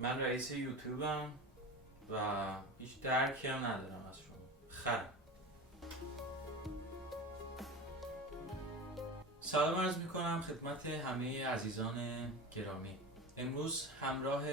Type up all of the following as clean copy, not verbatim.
من رئیس یوتیوبم و هیچ درکی هم ندارم از شما. خرم. سلام عرض میکنم خدمت همه عزیزان گرامی. امروز همراه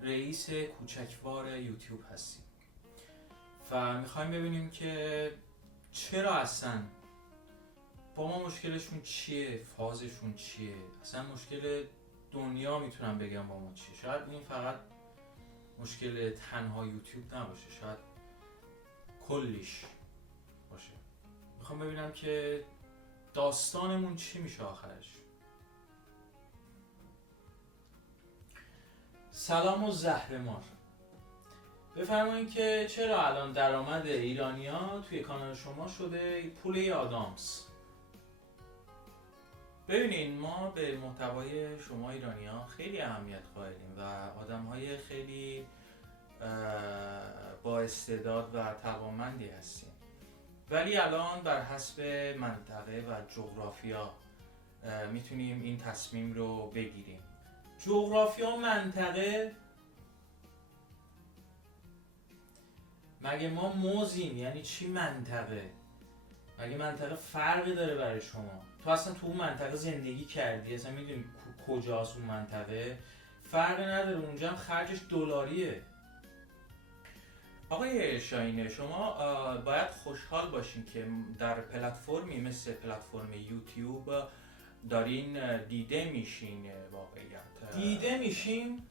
رئیس کوچکوار یوتیوب هستیم و میخوایم ببینیم که چرا اصلا با ما مشکلشون چیه، فازشون چیه، اصلا مشکل دنیا میتونم بگم با ما چیه. شاید این فقط مشکل تنها یوتیوب نباشه، شاید کلیش باشه. میخوام ببینم که داستانمون چی میشه آخرش. سلام و زهرمار. بفرمایید که چرا الان درآمد ایرانی‌ها توی کانال شما شده پول آدامس؟ ببینین، ما به محتوای شما ایرانی‌ها خیلی اهمیت قائلیم و آدم‌های خیلی با استعداد و توانمندی هستیم، ولی الان بر حسب منطقه و جغرافیا میتونیم این تصمیم رو بگیریم. جغرافیا و منطقه، مگه ما موزیم؟ یعنی چی منطقه؟ مگه منطقه فرقی داره برای شما؟ تو اصلا تو اون منطقه زندگی کردی، اصلا میدونی کجاست اون منطقه؟ فرقی نداره، اونجا هم خرجش دلاریه. آقای شاهینه، شما باید خوشحال باشین که در پلتفرمی مثل پلتفرم یوتیوب دارین دیده میشین. واقعیت دیده میشین؟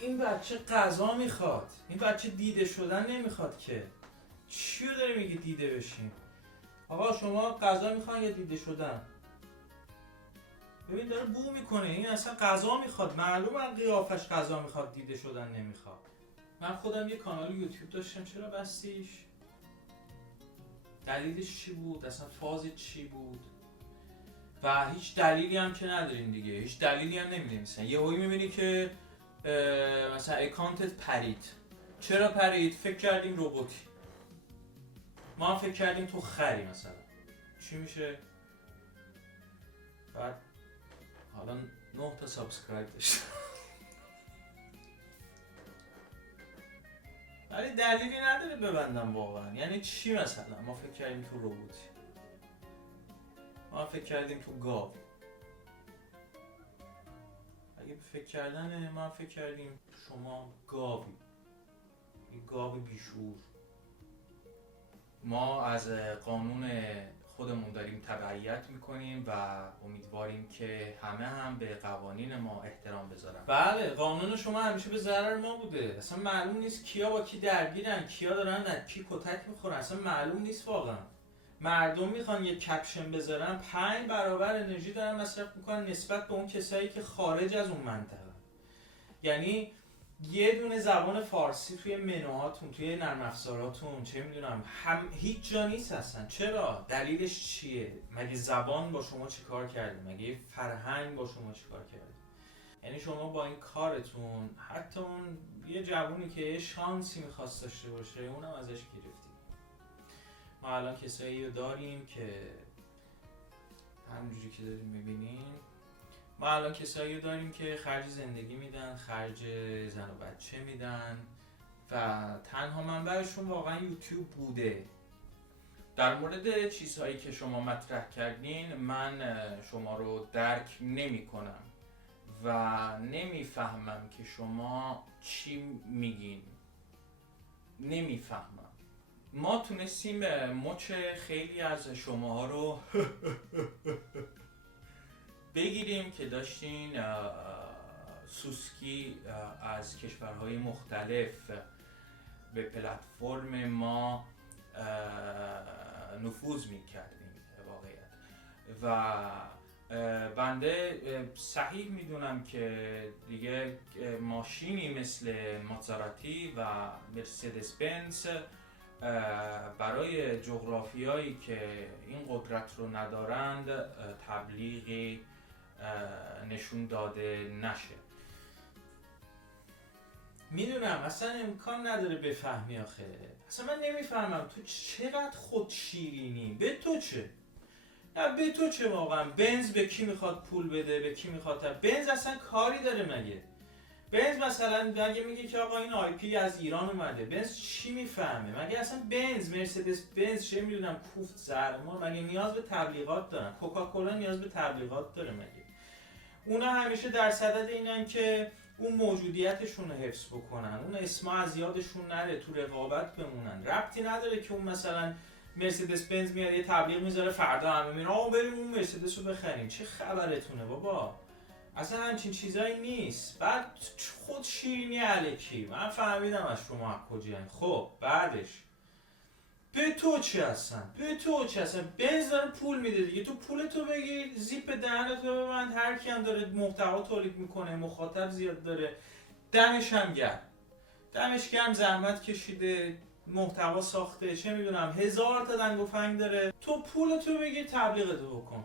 این بچه غذا میخواد، این بچه دیده شدن نمیخواد که. چیو داری میگی دیده بشین؟ آقا شما غذا میخوان یا دیده شدن؟ ببین داره بو میکنه، این اصلا غذا میخواد، معلومه قیافش غذا میخواد، دیده شدن نمیخواد. من خودم یه کانال یوتیوب داشتم، چرا بستیش؟ دلیلش چی بود؟ اصلا فاز چی بود؟ و هیچ دلیلی هم که ندارین دیگه، هیچ دلیلی هم نمی‌نویسن. یه هایی میبینی که مثلا اکانتت پرید. چرا پرید؟ فکر کردیم رباتی. ما هم فکر کردیم تو خری مثلا. چی میشه؟ بعد حالا 9 تا سابسکرایب داشت. ولی دلیلی نداره ببندم واقعا. یعنی چی مثلا؟ ما فکر کردیم تو رباتی. ما فکر کردیم تو گاو. اگه فکر کردن ما فکر کردیم شما گاوی. این گاو بیشعور. ما از قانون خودمون داریم تبعیت میکنیم و امیدواریم که همه هم به قوانین ما احترام بذارن. بله، قانون شما همیشه به ضرر ما بوده. اصلا معلوم نیست کیا با کی درگیرن، کیا دارن از کی کتک میخورن، اصلا معلوم نیست واقعا. مردم میخوان یه کپشن بذارن، 5 برابر انرژی دارن مصرف میکنن نسبت به اون کسایی که خارج از اون منطقه. یعنی یه دونه زبان فارسی توی منوهاتون، توی نرم افزاراتون، چه میدونم، هیچ جا نیست اصلا. چرا؟ دلیلش چیه؟ مگه زبان با شما چیکار کرده؟ مگه فرهنگ با شما چیکار کرده؟ یعنی شما با این کارتون حتی اون یه جوونی که یه شانسی میخواست داشته باشه اونم ازش گرفتید. ما الان کسایی رو داریم که همونجوری که داریم میبینیم، ما الان کسایی داریم که خرج زندگی میدن، خرج زن و بچه میدن و تنها منبعشون واقعا یوتیوب بوده. در مورد چیزهایی که شما مطرح کردین من شما رو درک نمی کنم و نمیفهمم که شما چی میگین. نمیفهمم. ما تونستیم مچ خیلی از شماها رو بگیریم که داشتین سوسکی از کشورهای مختلف به پلتفرم ما نفوذ میکردیم واقعیت. و بنده صحیح میدونم که دیگه ماشینی مثل مازراتی و مرسدس بنز برای جغرافیایی که این قدرت رو ندارند تبلیغی نشون داده نشه. میدونم اصلا امکان نداره بفهمی آخه. اصلا من نمیفهمم تو چقدر خود شیرینی. به تو چه؟ نه به تو چه واقعا؟ بنز به کی میخواد پول بده، به کی میخواد؟ بنز اصلا کاری داره مگه؟ بنز مثلا مگه میگه که آقا این آی پی از ایران اومده، بنز چی میفهمه؟ مگه اصلا بنز، مرسدس بنز، چه میدونم، کوفت، زرمار، مگه نیاز به تبلیغات دارن؟ کوکاکولا نیاز به تبلیغات داره مگه؟ اونا همیشه در صدد اینن که اون موجودیتشون رو حفظ بکنن، اون اسما از یادشون نره، تو رقابت بمونن. ربطی نداره که اون مثلا مرسدس بنز میاد یه تبلیغ میذاره، فردا همه میرن آقا بریم اون مرسدس رو بخریم. چه خبرتونه بابا؟ اصلا همچین چیزایی نیست. بعد خود شیرینی الکی، من فهمیدم از شما کجایین. خب بعدش به تو چه اصلا؟ به تو چه اصلا؟ بنز داره پول میده دیگه، تو پولتو بگیر، زیپ دهنتو ببند. هر کی هم داره محتوا تولید میکنه، مخاطب زیاد داره، دمش هم گرم، دمش گرم، زحمت کشیده، محتوا ساخته، چه میدونم، 1000 تا دنگ و فنگ داره. تو پولتو بگیر، تبلیغتو بکن.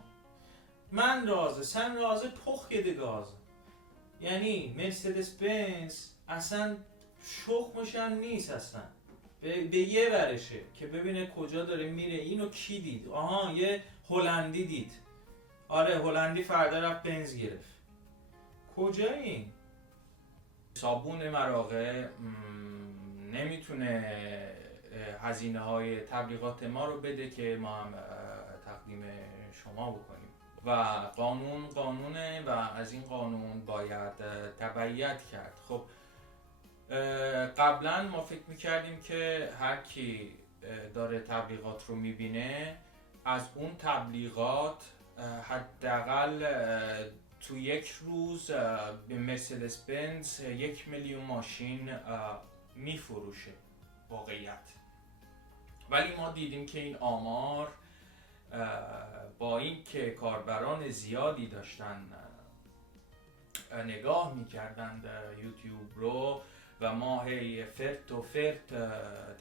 من رازه، سن رازه، پخ یده گاز. یعنی مرسدس بنز اصلا شخمش هم نیست اصلا. به یه ورشه که ببینه کجا داره میره. اینو کی دید؟ آها یه هلندی دید. آره هلندی فردا رفت بنز گرفت. کجایین؟ صابون مراغه نمیتونه هزینه های تبلیغات ما رو بده که ما هم تقدیم شما بکنیم و قانون قانونه و از این قانون باید تبعیت کرد. خب قبلا ما فکر میکردیم که هر کی داره تبلیغات رو میبینه از اون تبلیغات حداقل تو یک روز به مرسدس بنز 1 میلیون ماشین میفروشه واقعیت. ولی ما دیدیم که این آمار با این که کاربران زیادی داشتن نگاه میکردند یوتیوب رو و ما هی فرت و فرت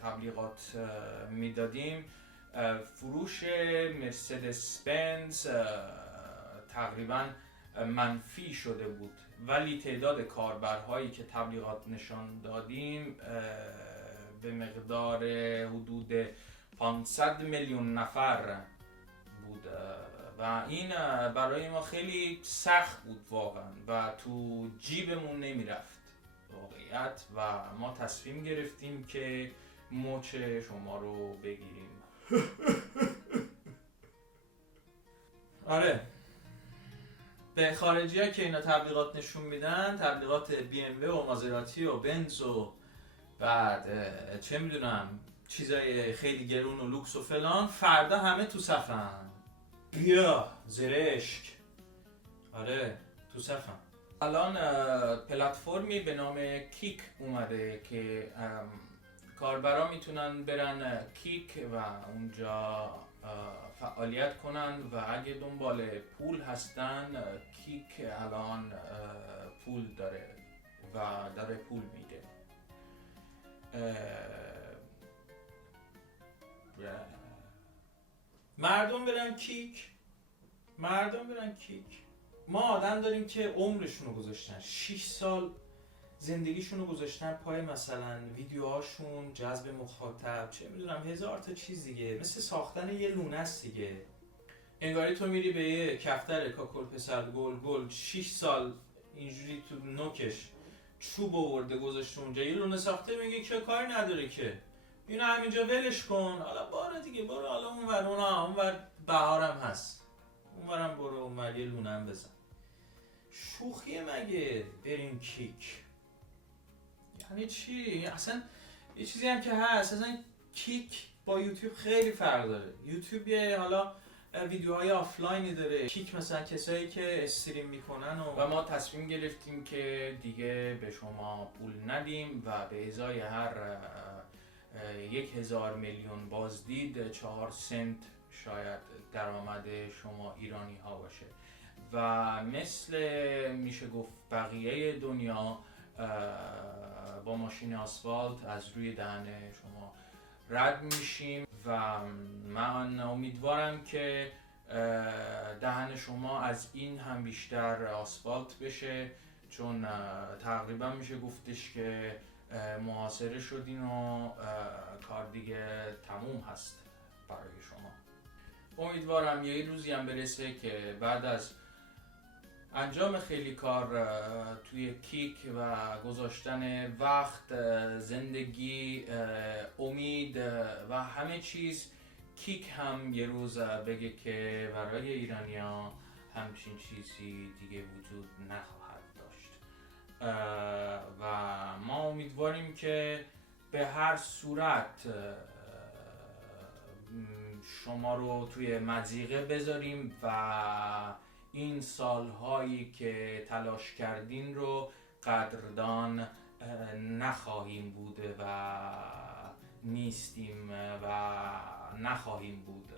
تبلیغات میدادیم، فروش مرسدس بنز تقریبا منفی شده بود. ولی تعداد کاربرهایی که تبلیغات نشان دادیم به مقدار حدود 500 میلیون نفر بود و این برای ما خیلی سخت بود واقعا و تو جیبمون نمیرفت واقعیت و ما تصمیم گرفتیم که مچ شما رو بگیریم. آره به خارجی ها که اینا تبلیغات نشون میدن، تبلیغات بی ام و مازراتی و بنز و بعد چه میدونم چیزای خیلی گرون و لوکس و فلان، فردا همه تو صفن، بیا زرشک. آره تو صفن. الان پلتفرمی به نام کیک اومده که کاربرا میتونن برن کیک و اونجا فعالیت کنن و اگه دنبال پول هستن، کیک الان پول داره و داره پول میده. مردم برن کیک، مردم برن کیک. ما آدم داریم که عمرشونو گذاشتن، 6 سال زندگیشونو گذاشتن پای مثلا ویدیوهاشون، جذب مخاطب، چه میدونم 1000 تا چیز دیگه، مثل ساختن یه لونه است دیگه. انگاری تو میری به یه کفتر کاکل پسر گل 6 سال اینجوری تو نوکش چوب آورده گذاشته اونجا یه لونه ساخته، میگه که کاری نداره که اینو همینجا ولش کن، حالا باره دیگه برو، حالا اونور بهارم هست، اونورم برو، اونور یه لونم بزن. شوخیه مگه بریم کیک؟ یعنی چی؟ اصلا یه چیزی هم که هست، اصلا کیک با یوتیوب خیلی فرق داره. یوتیوب یه حالا ویدیوهای آفلاینی داره، کیک مثلا کسایی که استریم میکنن و ما تصمیم گرفتیم که دیگه به شما پول ندیم و به ازای هر 1000 میلیون بازدید 4 سنت شاید درآمد شما ایرانی ها باشه و مثل میشه گفت بقیه دنیا با ماشین آسفالت از روی دهن شما رد میشیم و من امیدوارم که دهن شما از این هم بیشتر آسفالت بشه، چون تقریبا میشه گفتش که محاصره شدین و کار دیگه تموم هست برای شما. امیدوارم یه روزی هم برسه که بعد از انجام خیلی کار توی کیک و گذاشتن وقت، زندگی، امید و همه چیز، کیک هم یه روز بگه که برای ایرانیا همچین چیزی دیگه وجود نخواهد داشت. و ما امیدواریم که به هر صورت شما رو توی مضیقه بذاریم و این سالهایی که تلاش کردین رو قدردان نخواهیم بود و نیستیم و نخواهیم بود.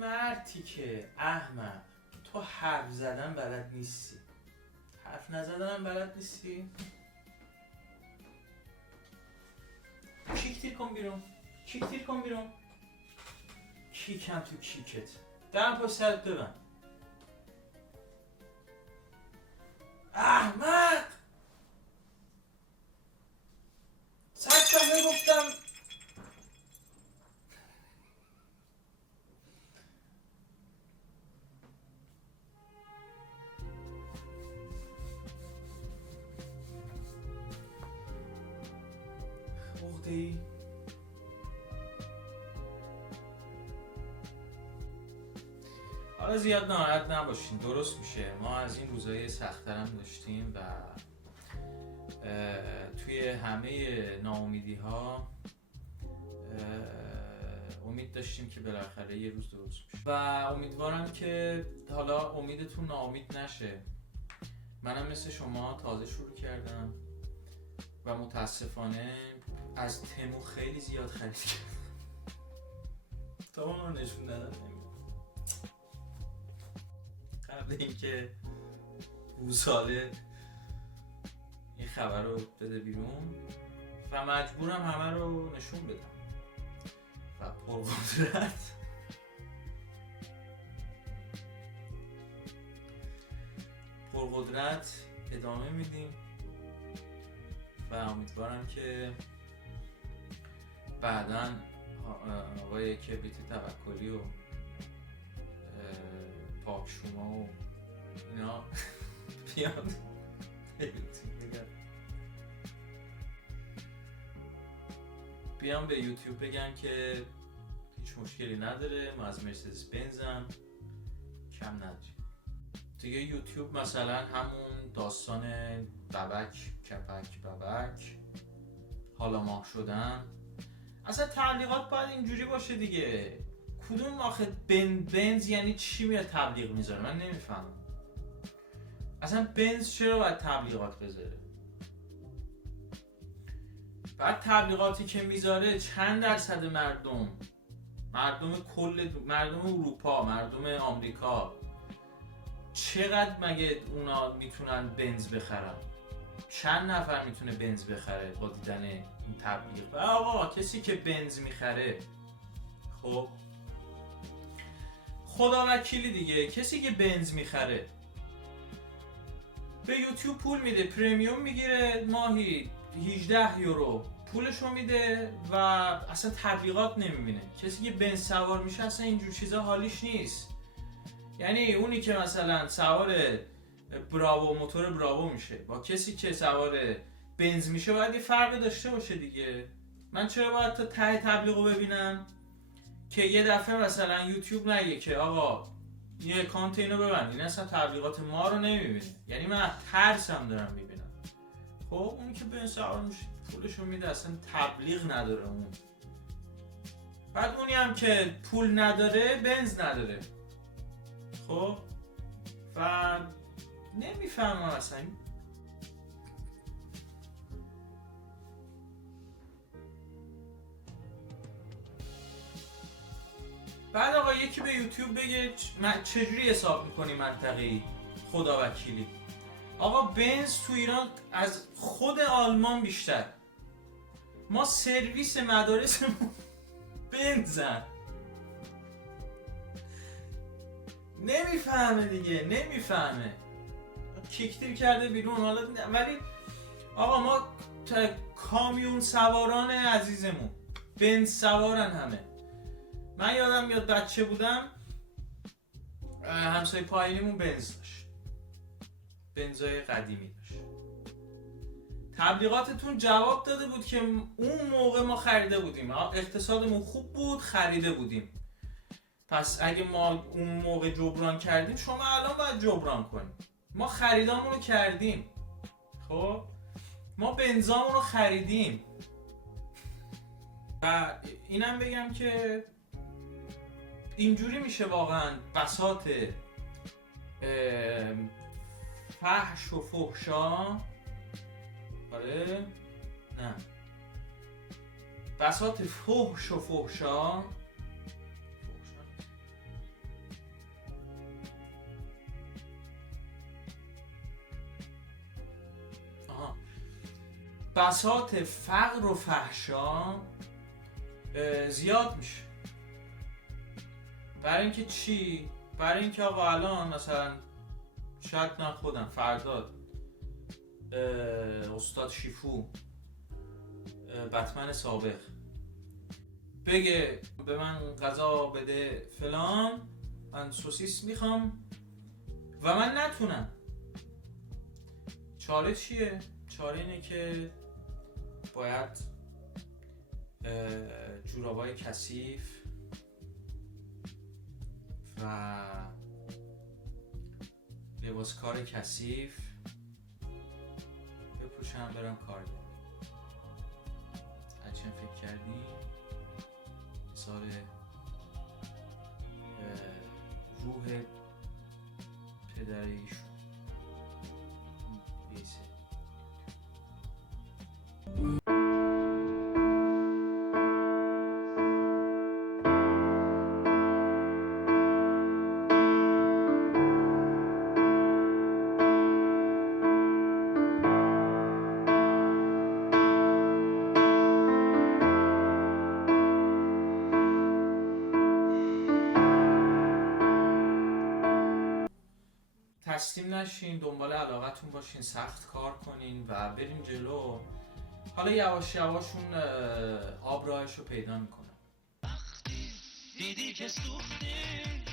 مردی که احمق، تو حرف زدن بلد نیستی، حرف نزدن هم بلد نیستی. کیک تیر کن بیرون، کیک تیر کن بیرون، کیکم تو کیکت، دم پا سرت ببند. احمق، 100 دفعه گفتم. ای حالا زیاد ناراحت نباشین، درست میشه. ما از این روزای سخت‌تر هم داشتیم و توی همه ناامیدی ها امید داشتیم که بالاخره یه روز درست میشه و امیدوارم که حالا امیدتون ناامید نشه. منم مثل شما تازه شروع کردم و متاسفانه از تمو خیلی زیاد خرید کردم تا اون رو نشون دادم قبل اینکه گوساله این خبر رو بده بیرون و مجبورم همه رو نشون بدم و پرقدرت ادامه میدیم و امیدوارم که بعداً آقای کبریت توکلی و پاکشوما و اینا بیان به یوتیوب بگن که هیچ مشکلی نداره، ما از مرسدس بنز هم کم نداریم دیگه. یوتیوب مثلا همون داستان ببک کپک ببک حالا ماه شدن، اصلا تبلیغات باید اینجوری باشه دیگه. کدوم آخه بنز یعنی چی میاد تبلیغ میذاره؟ من نمیفهمم اصلا بنز چرا باید تبلیغات بذاره؟ بعد تبلیغاتی که میذاره چند درصد مردم کل مردم اروپا، مردم آمریکا، چقدر مگه اونا میتونن بنز بخرن؟ چند نفر میتونه بنز بخره با دیدن این تبلیغ؟ و آقا کسی که بنز میخره، خب خدا وکیلی دیگه، کسی که بنز میخره به یوتیوب پول میده، پریمیوم میگیره ماهی 18 یورو پولشو میده و اصلا تبلیغات نمیبینه. کسی که بنز سوار میشه اصلا اینجور چیزا حالیش نیست. یعنی اونی که مثلا سوار براوو، موتور براوو میشه، با کسی که سوار بنز میشه باید یه فرق داشته باشه دیگه. من چرا باید تا ته تبلیغو ببینم که یه دفعه مثلا یوتیوب نگه که آقا یه اکانت اینو ببند، این اصلا تبلیغات ما رو نمیبینه؟ یعنی من ترسم دارم میبینم. خب اونی که بنز سوار میشه پولشو میده، اصلا تبلیغ نداره اون. بعد اونی هم که پول نداره بنز نداره. خب و نمیفهمم اصلا. بعد آقا یکی به یوتیوب بگه چجوری حساب میکنی منطقه‌ای؟ خدا وکیلی آقا بنز تو ایران از خود آلمان بیشتر. ما سرویس مدارسمون بنزن. نمیفهمه دیگه، نمیفهمه، کیکتیر کرده بیرون. حالا ولی آقا ما کامیون سواران عزیزمون، بنز سوارن همه. من یادم میاد بچه بودم همسایه پایینمون بنز داشت، بنزای قدیمی داشت. تبلیغاتتون جواب داده بود که اون موقع ما خریده بودیم، اقتصادمون خوب بود، خریده بودیم، پس اگه ما اون موقع جبران کردیم شما الان باید جبران کنیم. ما خریدامون رو کردیم، خب ما بنزامون رو خریدیم. و اینم بگم که اینجوری میشه واقعا بساط فحش و فحشا. آره نه، بساط فحش و فحشا بساط فقر و فحشا زیاد میشه. برای اینکه چی؟ برای اینکه آقا الان مثلا شاید من خودم فردا استاد شیفو بتمن سابق بگه به من غذا بده فلان، من سوسیس میخوام و من نتونم، چاره چیه؟ چاره اینه که باید جورابای کثیف و لباس کار کثیف بپوشم برم کار کنم. هرچند فکر کردی مثال روح پدریشون بیسه. تسلیم نشین، دنبال علاقتون باشین، سخت کار کنین و بریم جلو. حالا یواش یواش اون آب راهش رو پیدا میکنه. وقتی دیدی که سوختیم